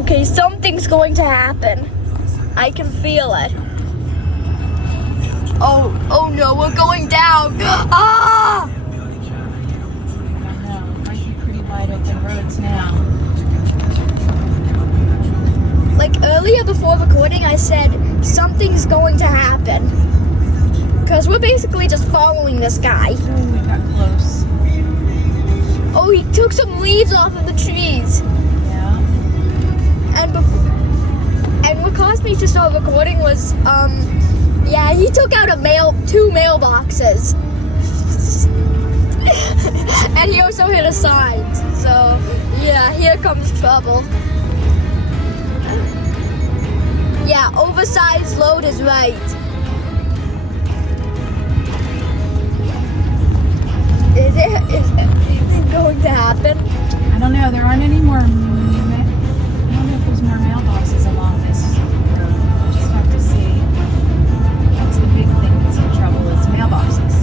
Okay, something's going to happen. I can feel it. Oh no, we're going down. Ah! I know, might be pretty wide open roads now. Like earlier before recording, I said something's going to happen. Because we're basically just following this guy. Oh, we got close. Oh, he took some leaves off of the trees. Yeah. And what caused me to start recording was, yeah, he took out two mailboxes. And he also hit a sign. So, yeah, here comes trouble. Yeah, oversized load is right. Is it going to happen? I don't know. There aren't any more. I don't know if there's more mailboxes along this road. We'll just have to see. That's the big thing that's in trouble is mailboxes.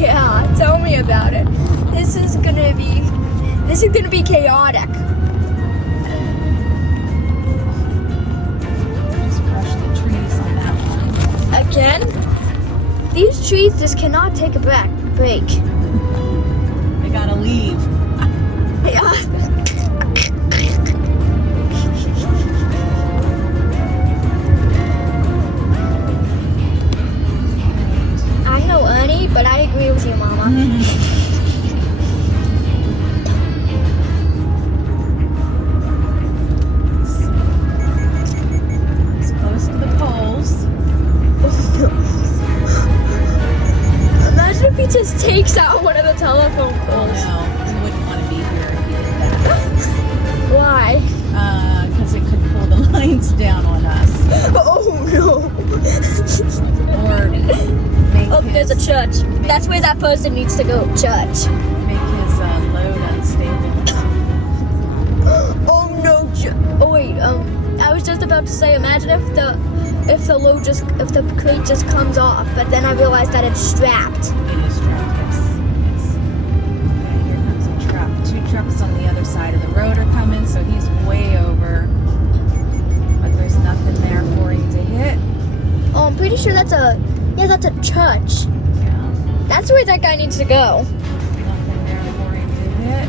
Yeah, tell me about it. This is gonna be chaotic. Just crush the trees on that one. Again, these trees just cannot take a break. They gotta leave. Yeah. I know Ernie, but I agree with you, Mama. It's close to the poles. Imagine if he just takes out one of the telephone Oh poles. no, we wouldn't want to be here if he did that. Why? Because it could pull the lines down on us. Oh no. Or make Oh, there's a his, church. That's where that person needs to go. Church. make his load unstable. Oh no. Oh wait. I was just about to say. Imagine if the crate just comes off, but then I realized that it's strapped. It is trapped, yes. Yeah, here comes a truck. 2 trucks on the other side of the road are coming, so he's way over. But there's nothing there for him to hit. Oh, I'm pretty sure that's a church. Yeah, That's where that guy needs to go. nothing there for him to hit.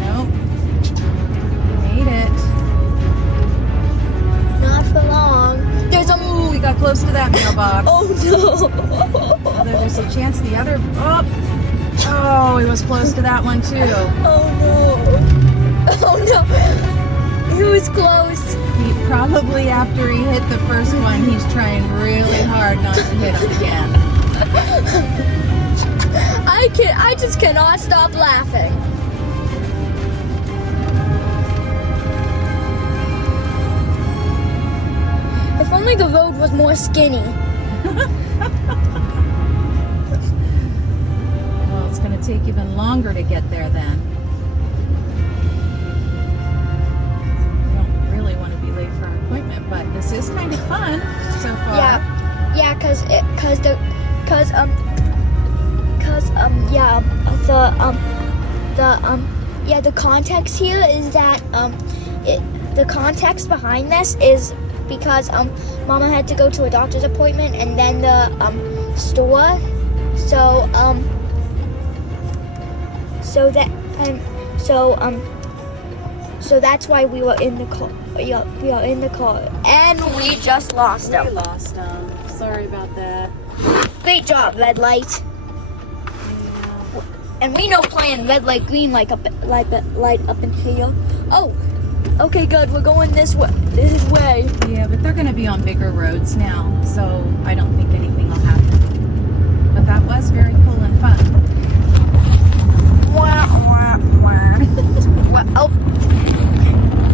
Nope. He made it. Not for long. There's a. Ooh, we got close to that mailbox. Oh no. Although there's a chance the other. Oh, he was close to that one too. Oh no. Oh no. He was close. He probably after he hit the first one, he's trying really hard not to hit him again. I just cannot stop laughing. If only the road was more skinny. Well, it's going to take even longer to get there then. We don't really want to be late for our appointment, but this is kind of fun so far. Yeah, the context here is that the context behind this is because Mama had to go to a doctor's appointment and then the store, so that's why we were in the car. We are in the car and we just lost We him. lost him. Sorry about that. Great job, red light. And we know playing red light, green light up in here. Oh, okay, good. We're going this way. Yeah, but they're going to be on bigger roads now, so I don't think anything will happen. But that was very cool and fun. Oh,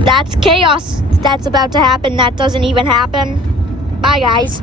that's chaos. That's about to happen. That doesn't even happen. Bye, guys.